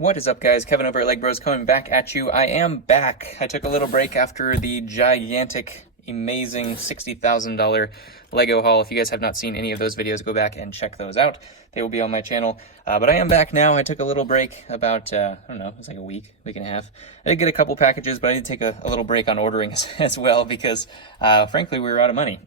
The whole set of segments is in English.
What is up, guys? Kevin over at Leg Bros coming back at you. I am back. I took a little break after the gigantic, amazing $60,000 Lego haul. If you guys have not seen any of those videos, go back and check those out. They will be on my channel. But I am back now. I took a little break about, I don't know, it was like a week and a half. I did get a couple packages, but I did take a little break on ordering as well because, frankly, we were out of money.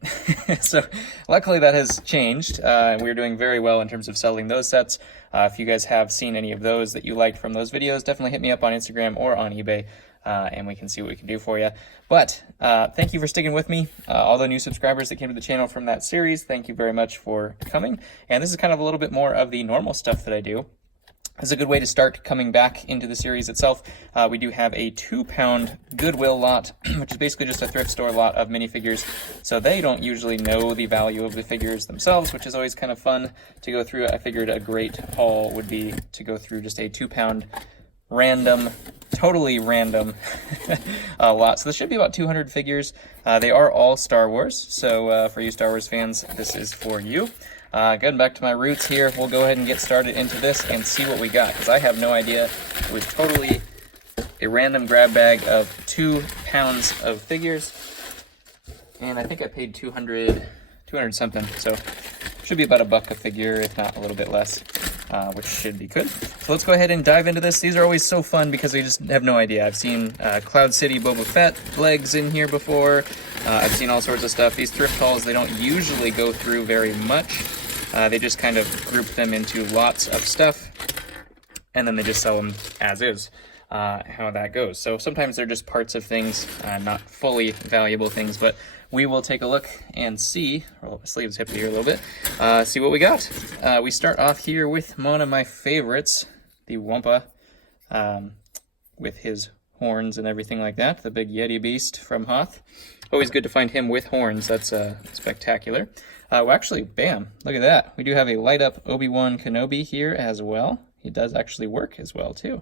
So luckily that has changed. We're doing very well in terms of selling those sets. If you guys have seen any of those that you liked from those videos, definitely hit me up on Instagram or on eBay. And we can see what we can do for you. But thank you for sticking with me. All the new subscribers that came to the channel from that series, thank you very much for coming. And this is kind of a little bit more of the normal stuff that I do. This is a good way to start coming back into the series itself. We do have a 2-pound Goodwill lot, which is basically just a thrift store lot of minifigures. So they don't usually know the value of the figures themselves, which is always kind of fun to go through. I figured a great haul would be to go through just a 2-pound random, totally random lot. So this should be about 200 figures. They are all Star Wars, so for you Star Wars fans, this is for you. Getting back to my roots here, we'll go ahead and get started into this and see what we got, because I have no idea. It was totally a random grab bag of 2 pounds of figures, and I think I paid 200 something, so should be about $1 a figure, if not a little bit less. Which should be good. So let's go ahead and dive into this. These are always so fun because I just have no idea. I've seen Cloud City Boba Fett legs in here before. I've seen all sorts of stuff. These thrift hauls, they don't usually go through very much. They just kind of group them into lots of stuff, and then they just sell them as is. How that goes. So sometimes they're just parts of things, not fully valuable things, but we will take a look and see, roll up my sleeves hip here a little bit, see what we got. We start off here with one of my favorites, the Wampa, with his horns and everything like that, the big Yeti beast from Hoth. Always good to find him with horns. That's spectacular. Well, actually, bam, look at that. We do have a light-up Obi-Wan Kenobi here as well. He does actually work as well, too.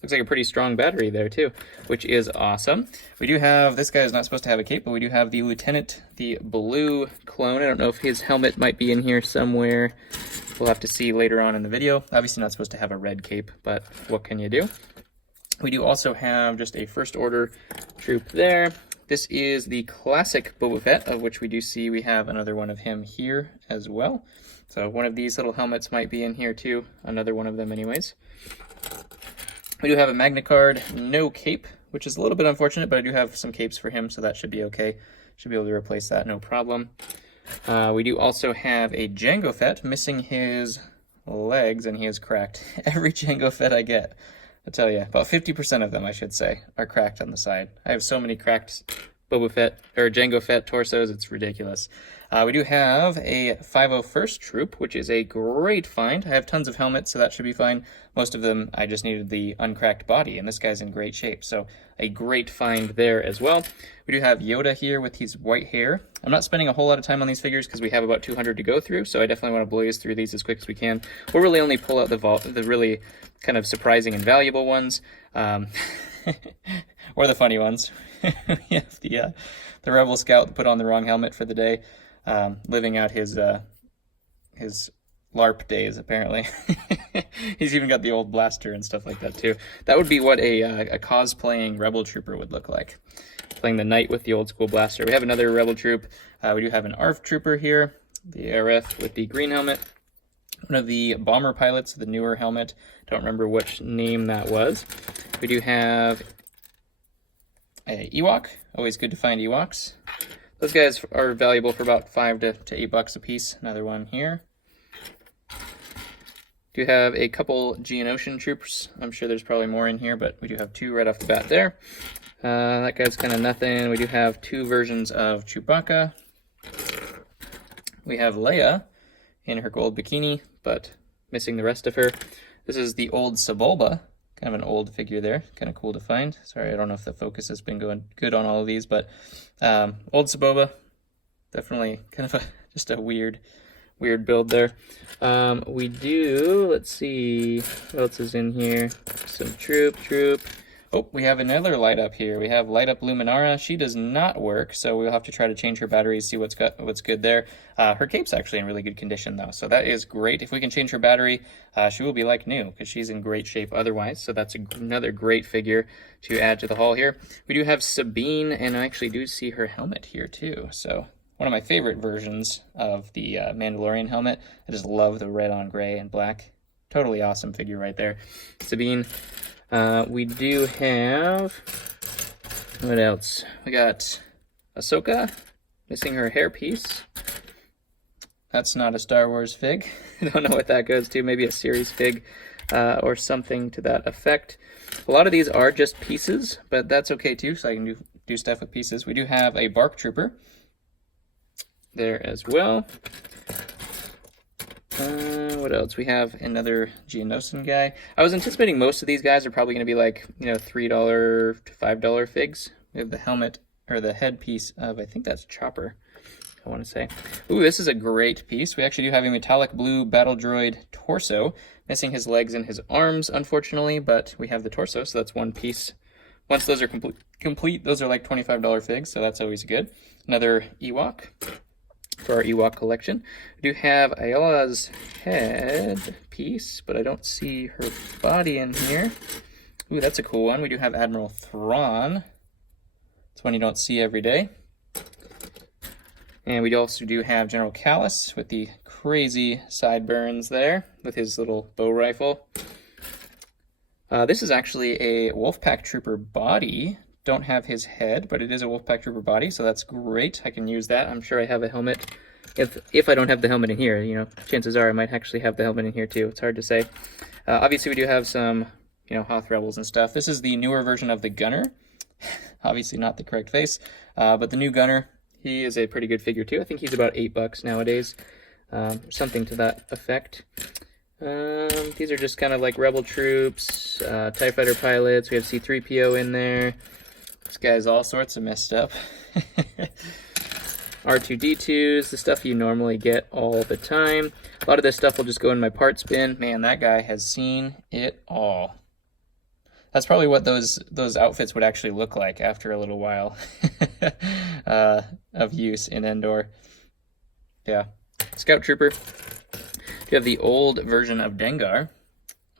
Looks like a pretty strong battery there, too, which is awesome. We do have, this guy is not supposed to have a cape, but we do have the Lieutenant, the blue clone. I don't know if his helmet might be in here somewhere. We'll have to see later on in the video. Obviously not supposed to have a red cape, but what can you do? We do also have just a First Order troop there. This is the classic Boba Fett, of which we do see we have another one of him here as well. So one of these little helmets might be in here, too. Another one of them anyways. We do have a Magna card, no cape, which is a little bit unfortunate, but I do have some capes for him, so that should be okay. Should be able to replace that, no problem. We do also have a Jango Fett, missing his legs, and he is cracked. Every Jango Fett I get, I tell you, about 50% of them, I should say, are cracked on the side. I have so many cracked Boba Fett, or Jango Fett torsos, it's ridiculous. We do have a 501st Troop, which is a great find. I have tons of helmets, so that should be fine. Most of them, I just needed the uncracked body, and this guy's in great shape, so a great find there as well. We do have Yoda here with his white hair. I'm not spending a whole lot of time on these figures because we have about 200 to go through, so I definitely want to blaze through these as quick as we can. We'll really only pull out the really kind of surprising and valuable ones, or the funny ones. We have the Rebel Scout that put on the wrong helmet for the day. Living out his LARP days, apparently. He's even got the old blaster and stuff like that, too. That would be what a cosplaying Rebel Trooper would look like. Playing the knight with the old school blaster. We have another Rebel Troop. We do have an ARF Trooper here, the RF with the green helmet. One of the bomber pilots, the newer helmet. Don't remember which name that was. We do have a Ewok. Always good to find Ewoks. Those guys are valuable for about $5 to $8 a piece. Another one here. Do have a couple Geonosian troops. I'm sure there's probably more in here, but we do have 2 right off the bat there. That guy's kind of nothing. We do have 2 versions of Chewbacca. We have Leia in her gold bikini, but missing the rest of her. This is the old Sebulba. Kind of an old figure there. Kind of cool to find. Sorry, I don't know if the focus has been going good on all of these, but old Sebulba. Definitely kind of just a weird build there. We do, let's see, what else is in here? Some troop. Oh, we have another light up here. We have light up Luminaria. She does not work, so we'll have to try to change her batteries, see what's good there. Her cape's actually in really good condition though, so that is great. If we can change her battery, she will be like new because she's in great shape otherwise. So that's another great figure to add to the haul here. We do have Sabine, and I actually do see her helmet here too. So one of my favorite versions of the Mandalorian helmet. I just love the red on gray and black. Totally awesome figure right there. Sabine. We do have, what else? We got Ahsoka, missing her hairpiece. That's not a Star Wars fig. I don't know what that goes to. Maybe a series fig or something to that effect. A lot of these are just pieces, but that's okay too, so I can do stuff with pieces. We do have a Bark Trooper there as well. What else? We have another Geonosis guy. I was anticipating most of these guys are probably going to be like, $3 to $5 figs. We have the helmet, or the headpiece of, I think that's Chopper, I want to say. Ooh, this is a great piece. We actually do have a metallic blue battle droid torso, missing his legs and his arms, unfortunately, but we have the torso, so that's one piece. Once those are complete, those are like $25 figs, so that's always good. Another Ewok for our Ewok collection. We do have Ayala's head piece, but I don't see her body in here. Ooh, that's a cool one. We do have Admiral Thrawn. It's one you don't see every day. And we also do have General Callus with the crazy sideburns there, with his little bow rifle. This is actually a Wolfpack Trooper body. Don't have his head, but it is a Wolfpack Trooper body, so that's great. I can use that. I'm sure I have a helmet. If I don't have the helmet in here, chances are I might actually have the helmet in here too. It's hard to say. Obviously, we do have some, Hoth Rebels and stuff. This is the newer version of the Gunner. Obviously not the correct face, but the new Gunner, he is a pretty good figure too. I think he's about $8 nowadays, something to that effect. These are just kind of like Rebel troops, TIE Fighter pilots. We have C-3PO in there. This guy's all sorts of messed up. R2-D2s, the stuff you normally get all the time. A lot of this stuff will just go in my parts bin. Man, that guy has seen it all. That's probably what those outfits would actually look like after a little while of use in Endor. Yeah. Scout Trooper. You have the old version of Dengar.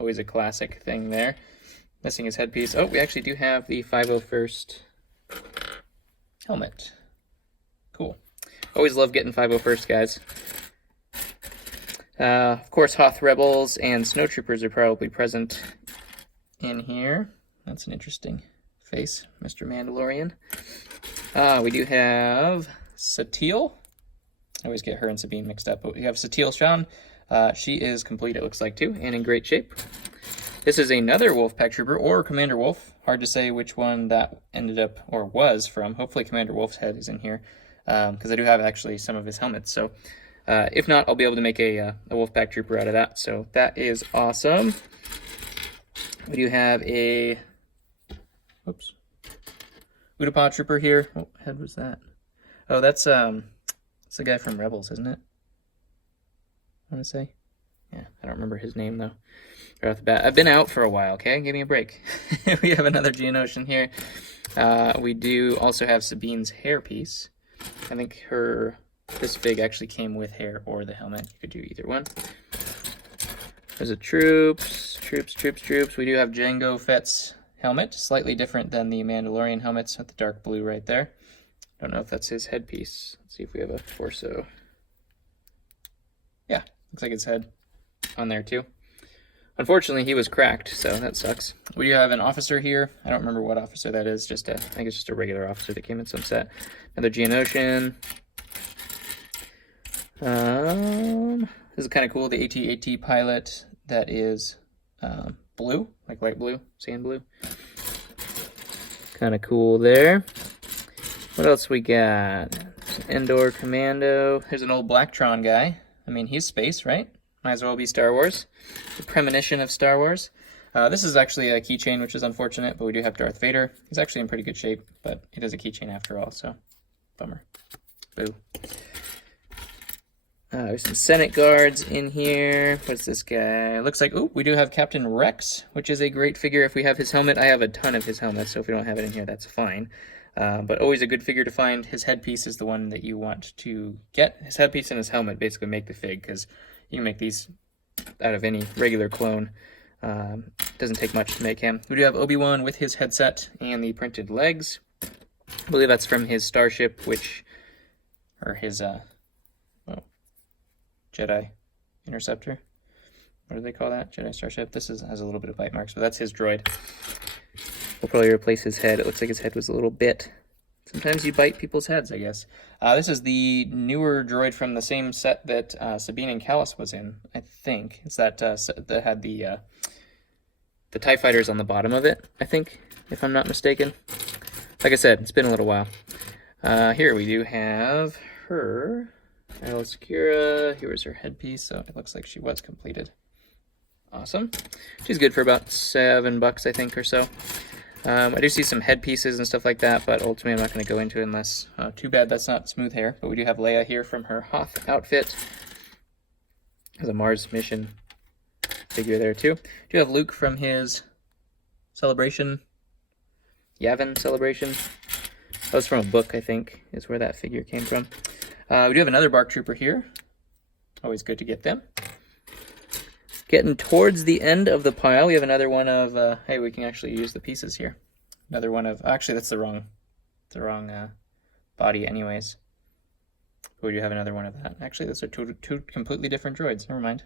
Always a classic thing there. Missing his headpiece. Oh, we actually do have the 501st helmet. Cool. Always love getting 501st, guys. Of course, Hoth Rebels and Snowtroopers are probably present in here. That's an interesting face, Mr. Mandalorian. We do have Satya. I always get her and Sabine mixed up, but we have Satya Shan. She is complete, it looks like, too, and in great shape. This is another Wolfpack Trooper, or Commander Wolf. Hard to say which one that ended up, or was from. Hopefully Commander Wolf's head is in here, because I do have actually some of his helmets. So if not, I'll be able to make a Wolfpack Trooper out of that. So that is awesome. We do have a, Utapau Trooper here. What head was that? Oh, that's the guy from Rebels, isn't it? I want to say. Yeah, I don't remember his name, though. Right off the bat. I've been out for a while, okay? Give me a break. We have another Geonosian here. We do also have Sabine's hairpiece. I think this fig actually came with hair or the helmet. You could do either one. There's a troops. We do have Jango Fett's helmet. Slightly different than the Mandalorian helmets with the dark blue right there. Don't know if that's his headpiece. Let's see if we have a torso. Yeah, looks like his head on there too. Unfortunately, he was cracked, so that sucks. We do have an officer here. I don't remember what officer that is. I think it's just a regular officer that came in some set. Another Geonosian. This is kind of cool. The AT-AT pilot that is blue, like light blue, sand blue. Kind of cool there. What else we got? Endor Commando. Here's an old Black Tron guy. I mean, he's space, right? Might as well be Star Wars. The premonition of Star Wars. This is actually a keychain, which is unfortunate, but we do have Darth Vader. He's actually in pretty good shape, but it is a keychain after all, so bummer. Boo. There's some Senate guards in here. What's this guy? Looks like, oh, we do have Captain Rex, which is a great figure if we have his helmet. I have a ton of his helmets, so if we don't have it in here, that's fine. But always a good figure to find. His headpiece is the one that you want to get. His headpiece and his helmet basically make the fig, because you can make these out of any regular clone. Doesn't take much to make him. We do have Obi-Wan with his headset and the printed legs. I believe that's from his starship, or his, Jedi Interceptor. What do they call that? Jedi Starship. This has a little bit of bite marks, but that's his droid. We'll probably replace his head. It looks like his head was a little bit. Sometimes you bite people's heads, I guess. This is the newer droid from the same set that Sabine and Callus was in, I think. It's that set that had the TIE fighters on the bottom of it, I think, if I'm not mistaken. Like I said, it's been a little while. Here we do have her. Alascura. Here was her headpiece, so it looks like she was completed. Awesome. She's good for about $7, I think, or so. I do see some headpieces and stuff like that, but ultimately I'm not going to go into it unless... too bad that's not smooth hair, but we do have Leia here from her Hoth outfit. There's a Mars mission figure there, too. Do have Luke from his Celebration, Yavin Celebration. That was from a book, I think, is where that figure came from. We do have another Bark Trooper here. Always good to get them. Getting towards the end of the pile, we have another one of, hey, we can actually use the pieces here. Another one of, actually, that's the wrong body anyways. We do have another one of that. Actually, those are two completely different droids. Never mind.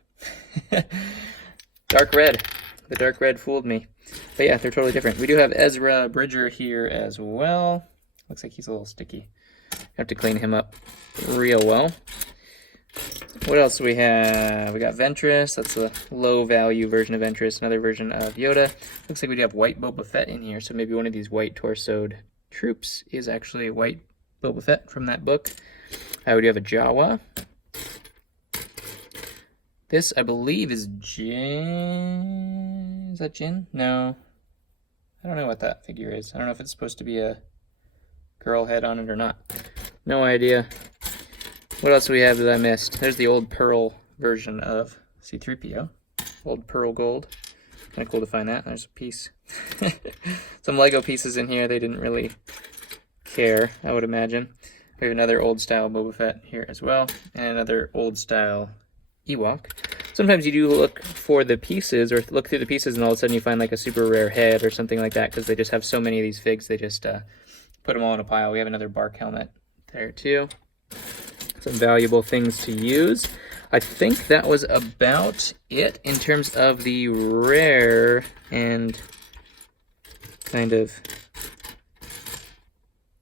Dark red. The dark red fooled me. But yeah, they're totally different. We do have Azra Bridger here as well. Looks like he's a little sticky. Have to clean him up real well. What else do we have? We got Ventress. That's a low-value version of Ventress. Another version of Yoda. Looks like we do have white Boba Fett in here, so maybe one of these white torsoed troops is actually white Boba Fett from that book. We do have a Jawa. This, I believe, is Jin. Is that Jin? No. I don't know what that figure is. I don't know if it's supposed to be a girl head on it or not. No idea. What else do we have that I missed? There's the old Pearl version of C-3PO. Old Pearl Gold. Kind of cool to find that. There's a piece. Some Lego pieces in here. They didn't really care, I would imagine. We have another old style Boba Fett here as well. And another old style Ewok. Sometimes you do look for the pieces, or look through the pieces, and all of a sudden you find like a super rare head or something like that, because they just have so many of these figs, they just put them all in a pile. We have another Bark helmet there too. Some valuable things to use. I think that was about it in terms of the rare and kind of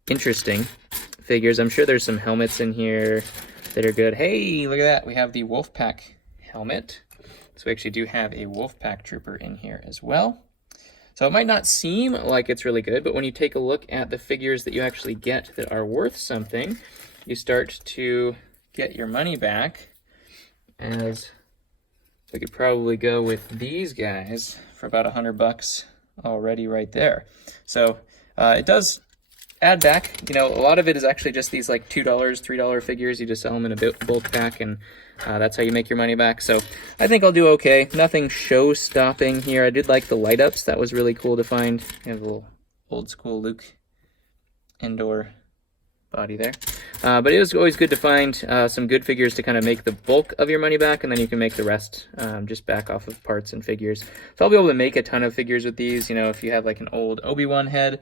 interesting figures. I'm sure there's some helmets in here that are good. Hey, look at that. We have the Wolfpack helmet. So we actually do have a Wolfpack trooper in here as well. So it might not seem like it's really good, but when you take a look at the figures that you actually get that are worth something, you start to get your money back, as we could probably go with these guys for about $100 already right there. So it does add back. You know, a lot of it is actually just these like $2, $3 figures. You just sell them in a bulk pack, and that's how you make your money back. So I think I'll do okay. Nothing show-stopping here. I did like the light-ups. That was really cool to find. You have a little old-school Luke indoor body there. But it was always good to find some good figures to kind of make the bulk of your money back, and then you can make the rest just back off of parts and figures. So I'll be able to make a ton of figures with these. You know, if you have like an old Obi-Wan head,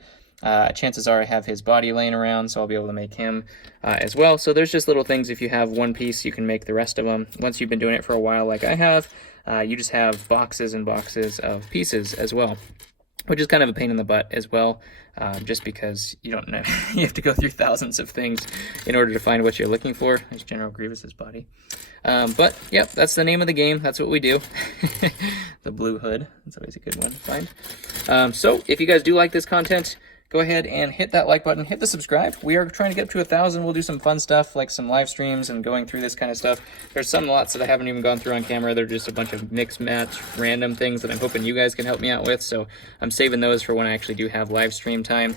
chances are I have his body laying around, so I'll be able to make him as well. So there's just little things. If you have one piece, you can make the rest of them. Once you've been doing it for a while like I have, you just have boxes and boxes of pieces as well, which is kind of a pain in the butt as well, just because you don't know. You have to go through thousands of things in order to find what you're looking for. There's General Grievous's body. But, yep, that's the name of the game. That's what we do. The blue hood. That's always a good one to find. So, if you guys do like this content, go ahead and hit that like button, hit the subscribe. We are trying to get up to 1,000. We'll do some fun stuff like some live streams and going through this kind of stuff. There's some lots that I haven't even gone through on camera. They're just a bunch of mix match random things that I'm hoping you guys can help me out with. So I'm saving those for when I actually do have live stream time.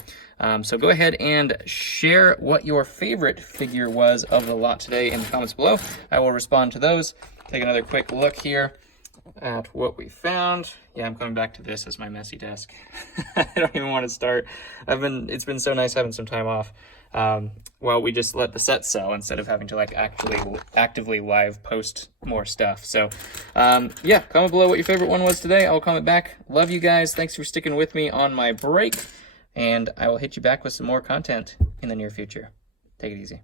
So go ahead and share what your favorite figure was of the lot today in the comments below. I will respond to those. Take another quick look here at what we found. Yeah, I'm coming back to this as my messy desk. I don't even want to start. It's been so nice having some time off. Well, we just let the set sell instead of having to like actively live post more stuff. So yeah, comment below what your favorite one was today. I'll comment back. Love you guys. Thanks for sticking with me on my break, and I will hit you back with some more content in the near future. Take it easy.